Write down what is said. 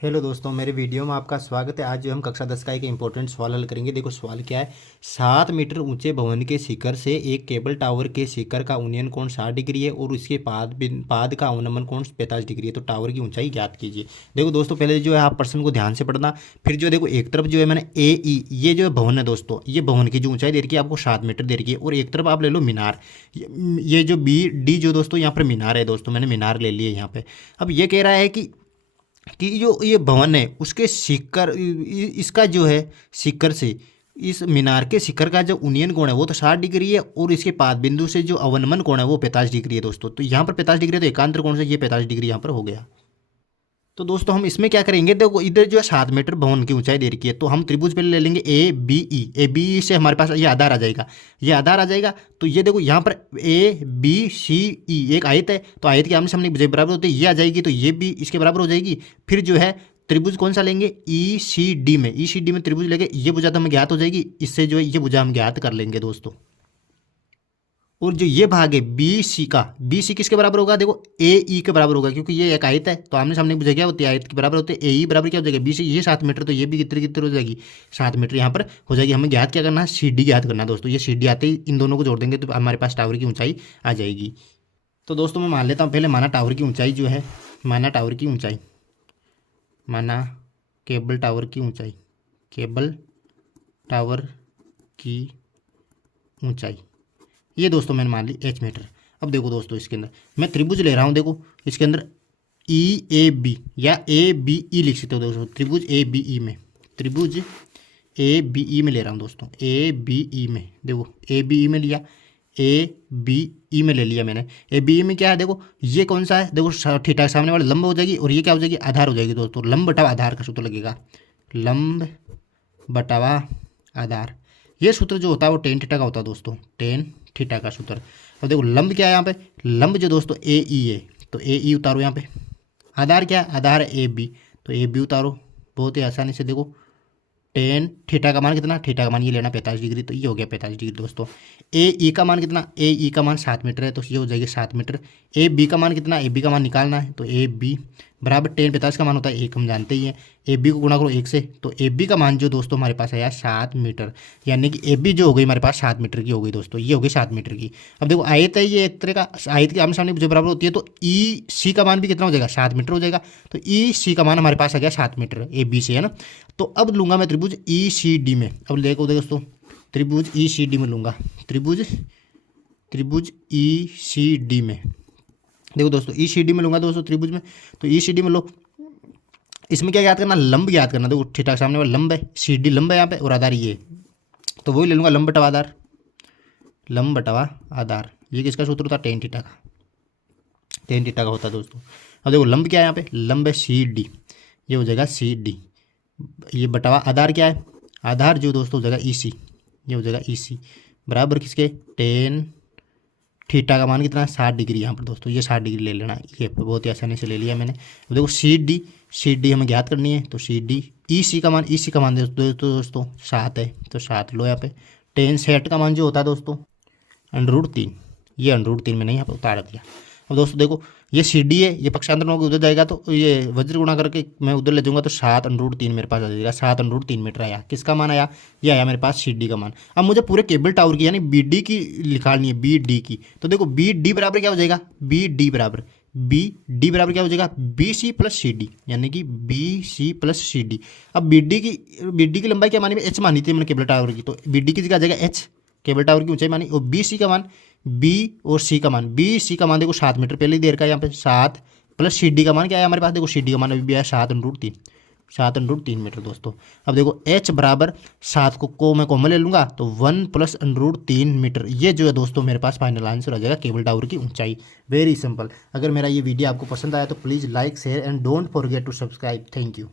Hello दोस्तों, मेरे video में आपका स्वागत है। आज जो हम कक्षा 10 का एक इंपॉर्टेंट सवाल हल करेंगे। देखो सवाल क्या है। 7 मीटर ऊंचे भवन के शिखर से एक केबल टावर के शिखर का उन्नयन कोण 60 डिग्री है और उसके पाद का अवनमन कोण 45 डिग्री है। तो टावर की ऊंचाई ज्ञात कीजिए। देखो दोस्तों, पहले जो है आप प्रश्न को ध्यान से पढ़ना। फिर जो देखो एक तरफ जो है मैंने ए ई ये जो है भवन है दोस्तों, ये भवन की जो ऊंचाई दे रखी है आपको 7 मीटर दे रखी है। और एक तरफ आप ले लो मीनार, ये जो बी डी जो दोस्तों यहाँ पर मीनार है दोस्तों, मैंने मीनार ले लिया यहाँ पे। अब ये कह रहा है कि जो ये भवन है उसके शिखर इसका जो है शिखर से इस मीनार के शिखर का जो उन्नयन कोण है वो तो 60 डिग्री है और इसके पाद बिंदु से जो अवनमन कोण है वो 45 डिग्री है दोस्तों। तो यहाँ पर 45 डिग्री है, तो एकांतर कोण से ये 45 डिग्री यहाँ पर हो गया। तो दोस्तों हम इसमें क्या करेंगे, देखो इधर जो है 7 मीटर भवन की ऊंचाई दे रखी है, तो हम त्रिभुज पहले ले लेंगे ए बी ई से हमारे पास ये आधार आ जाएगा, ये आधार आ जाएगा। तो ये देखो यहाँ पर ए बी सी ई एक आयत है, तो आयत के आमने सामने भुजा बराबर होते हैं, ये आ जाएगी, तो ये भी इसके बराबर हो जाएगी। फिर जो है त्रिभुज कौन सा लेंगे, ई सी डी में त्रिभुज लेंगे, ये भुजा तो हमें ज्ञात हो जाएगी, इससे जो है ये भुजा हम ज्ञात कर लेंगे दोस्तों। और जो ये भाग है बी सी किसके बराबर होगा, देखो ए ई के बराबर होगा, क्योंकि ये एक आयत है, तो आमने सामने बुझा क्या होती है, आयत के बराबर होते हैं। ए ई बराबर क्या हो जाएगा, बी सी, ये 7 मीटर, तो ये भी कितने कितने हो जाएगी, 7 मीटर यहाँ पर हो जाएगी। हमें ज्ञात क्या करना है, सी डी ज्ञात करना है दोस्तों। ये सी डी आते ही इन दोनों को जोड़ देंगे तो हमारे पास टावर की ऊंचाई आ जाएगी। तो दोस्तों मैं मान लेता हूँ, पहले माना टावर की ऊंचाई जो है, माना टावर की ऊंचाई, माना केबल टावर की ऊंचाई, केबल टावर की ऊंचाई ये दोस्तों मैंने मान ली एच मीटर। अब देखो दोस्तों इसके अंदर मैं त्रिभुज ले रहा हूँ, देखो इसके अंदर ई ए बी या ए बी ई लिख सकते हो दोस्तों। त्रिभुज ए बी ई में, त्रिभुज ए बी ई में ले रहा हूँ दोस्तों, ए बी ई में, देखो ए बी ई में लिया, ए बी ई में ले लिया मैंने। ए बी ई में क्या है, देखो ये कौन सा है, देखो थीटा सामने वाला लंब हो जाएगी और ये क्या हो जाएगी, आधार हो जाएगी दोस्तों। लंब बटावा आधार का सूत्र लगेगा, लंब बटावा आधार। ये सूत्र जो होता है वो टेन थीटा का होता है दोस्तों, टेन थीटा का सूत्र। अब देखो लंब क्या है यहाँ पे, लंब जो दोस्तों ए ई है, तो ए ई उतारो यहाँ पे। आधार क्या है, आधार है ए बी, तो ए बी उतारो बहुत ही आसानी से। देखो टेन थीटा का मान कितना, थीटा का मान ये लेना 45 डिग्री, तो ये हो गया 45 डिग्री दोस्तों। ए ई का मान कितना, ए ई का मान 7 मीटर है, तो ये हो जाएगी 7 मीटर। ए बी का मान कितना, ए बी का मान निकालना है, तो ए बी बराबर टेन 45 का मान होता है 1, हम जानते ही हैं। ए बी को गुणा करो 1 से, तो ए बी का मान जो दोस्तों हमारे पास आया 7 मीटर, यानी कि ए बी जो हो गई हमारे पास 7 मीटर की हो गई दोस्तों, ये हो गई 7 मीटर की। अब देखो आयत है ये एक तरह का, आयत के आमने सामने जो बराबर होती है, तो ई सी का मान भी कितना हो जाएगा, 7 मीटर हो जाएगा। तो ई सी का मान हमारे पास आ गया 7 मीटर ए बी से, है ना। तो अब लूंगा मैं त्रिभुज ई सी डी में। अब देखो दोस्तों त्रिभुज ई सी डी में लूंगा, त्रिभुज ई सी डी में, देखो दोस्तों ई सी डी में लूंगा दोस्तों त्रिभुज में। तो ई सी डी में लो, इसमें क्या याद करना, लंब याद करना। देखो थीटा सामने वाला लंब है, सी डी लंब है यहाँ पे और आधार ये, तो वही ले लूंगा लंब बटावा आधार, लंब बटावा आधार। ये किसका सूत्र होता है, टेन थीटा का, टेन थीटा का होता है दोस्तों। अब देखो लंब क्या है यहाँ पे, लंब है सी डी, ये हो जाएगा सी डी, ये बटावा आधार क्या है, आधार जो दोस्तों हो जाएगा ई सी, ये हो जाएगा ई सी बराबर किसके, टेन थीटा का मान कितना है 60 डिग्री। यहाँ पर दोस्तों ये 60 डिग्री ले लेना, ये बहुत ही आसानी से ले लिया मैंने। अब देखो सी डी हमें ज्ञात करनी है, तो सी डी ई सी का मान दोस्तों 7 है, तो 7 लो यहाँ पे। टेन सेट का मान जो होता है दोस्तों √3, ये √3 में नहीं यहाँ पर उतार दिया। अब दोस्तों देखो ये सी डी है, ये पक्षांतर होकर उधर जाएगा, तो ये वज्र गुणा करके मैं उधर ले जाऊंगा, तो 7 √3 मेरे पास आ जाएगा, 7 √3 मीटर आया। किसका मान आया, ये आया मेरे पास सी डी का मान। अब मुझे पूरे केबल टावर की यानी बी डी की निकालनी है, बी डी की। तो देखो बी डी बराबर क्या हो जाएगा, बी डी बराबर क्या हो जाएगा, B C plus C D, यानी कि B C plus C D. अब बी डी की लंबाई क्या मानी, एच मानी थी मैंने केबल टावर की, तो बी डी की जगह आ जाएगा एच, केबल टावर की ऊंचाई मानी। और बी सी का मान, बी और सी का मान, बी सी का मान देखो 7 मीटर पहले ही दे रखा है यहाँ पे, 7 प्लस सी डी का मान क्या है हमारे पास, देखो सी डी का मान अभी भी आया 7 √3 मीटर दोस्तों। अब देखो एच बराबर 7 को मैं कॉमन ले लूंगा, तो 1 + √3 मीटर, ये जो है दोस्तों मेरे पास फाइनल आंसर आ जाएगा केबल टावर की ऊंचाई। Very simple. अगर मेरा ये वीडियो आपको पसंद आया तो please like share and don't forget to subscribe. Thank you.